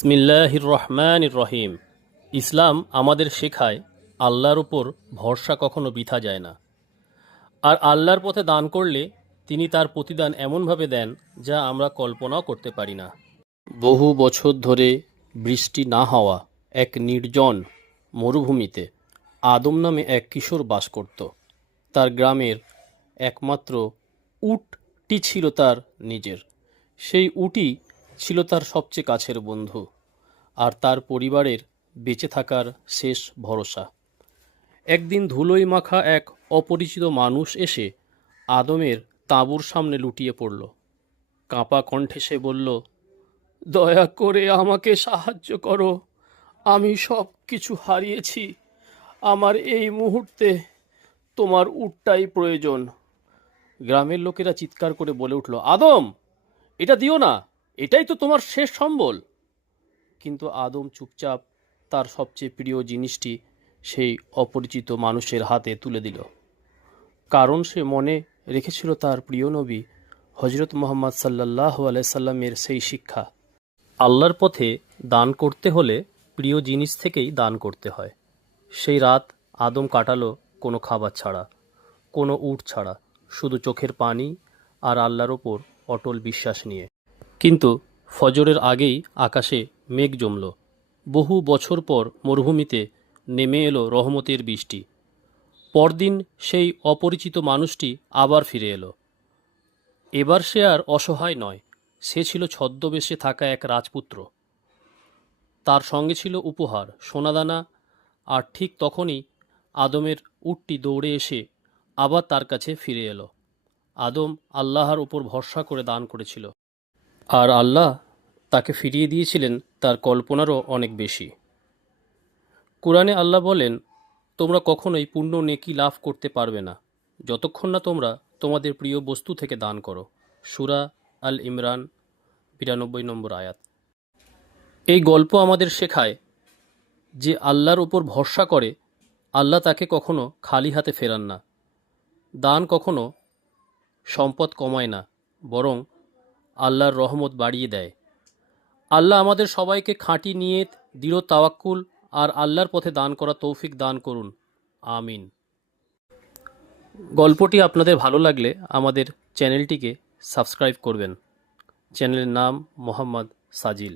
বিসমিল্লাহির রহমানির রহিম। ইসলাম আমাদের শেখায় আল্লাহর উপর ভরসা কখনো বৃথা যায় না। আর আল্লাহর পথে দান করলে তিনি তার প্রতিদান এমনভাবে দেন যা আমরা কল্পনাও করতে পারি না। বহু বছর ধরে বৃষ্টি না হওয়া এক নির্জন মরুভূমিতে আদম নামে এক কিশোর বাস করত। তার গ্রামের একমাত্র উটটি ছিল তার নিজের। সেই উটই ছিল তার সবচেয়ে কাছের বন্ধু আর তার পরিবারের বেঁচে থাকার শেষ ভরসা। একদিন ধুলোয় মাখা এক অপরিচিত মানুষ এসে আদমের তাঁবুর সামনে লুটিয়ে পড়ল। কাঁপা কণ্ঠে সে বলল, দয়া করে আমাকে সাহায্য করো, আমি সব কিছু হারিয়েছি, আমার এই মুহূর্তে তোমার উটটাই প্রয়োজন। গ্রামের লোকেরা চিৎকার করে বলে উঠল, আদম, এটা দিও না, এটাই তো তোমার শেষ সম্বল। কিন্তু আদম চুপচাপ তার সবচেয়ে প্রিয় জিনিসটি সেই অপরিচিত মানুষের হাতে তুলে দিল, কারণ সে মনে রেখেছিল তার প্রিয় নবী হজরত মুহাম্মদ সাল্লাল্লাহু আলাইহি সাল্লামের সেই শিক্ষা, আল্লাহর পথে দান করতে হলে প্রিয় জিনিস থেকেই দান করতে হয়। সেই রাত আদম কাটালো কোনো খাবার ছাড়া, কোনো উট ছাড়া, শুধু চোখের পানি আর আল্লাহর ওপর অটল বিশ্বাস নিয়ে। কিন্তু ফজরের আগেই আকাশে মেঘ জমল। বহু বছর পর মরুভূমিতে নেমে এলো রহমতের বৃষ্টি। পরদিন সেই অপরিচিত মানুষটি আবার ফিরে এলো। এবার সে আর অসহায় নয়, সে ছিল ছদ্মবেশে থাকা এক রাজপুত্র। তার সঙ্গে ছিল উপহার, সোনাদানা। আর ঠিক তখনই আদমের উটটি দৌড়ে এসে আবার তার কাছে ফিরে এলো। আদম আল্লাহর উপর ভরসা করে দান করেছিল, আর আল্লাহ তাকে ফিরিয়ে দিয়েছিলেন তার কল্পনারও অনেক বেশি। কোরআনে আল্লাহ বলেন, তোমরা কখনোই পূর্ণ নেকি লাভ করতে পারবে না যতক্ষণ না তোমরা তোমাদের প্রিয় বস্তু থেকে দান করো। সূরা আল ইমরান 92 নম্বর আয়াত। এই গল্প আমাদের শেখায় যে আল্লাহর উপর ভরসা করে আল্লাহ তাকে কখনো খালি হাতে ফেরান না। দান কখনো সম্পদ কমায় না, বরং আল্লাহর রহমত বাড়িয়ে দেয়। আল্লাহ আমাদের সবাইকে খাঁটি নিয়ত, দৃঢ় তাওয়াক্কুল আর আল্লাহর পথে দান করা তৌফিক দান করুন। আমিন। গল্পটি আপনাদের ভালো লাগলে আমাদের চ্যানেলটিকে সাবস্ক্রাইব করবেন। চ্যানেলের নাম মোহাম্মদ সাজিল।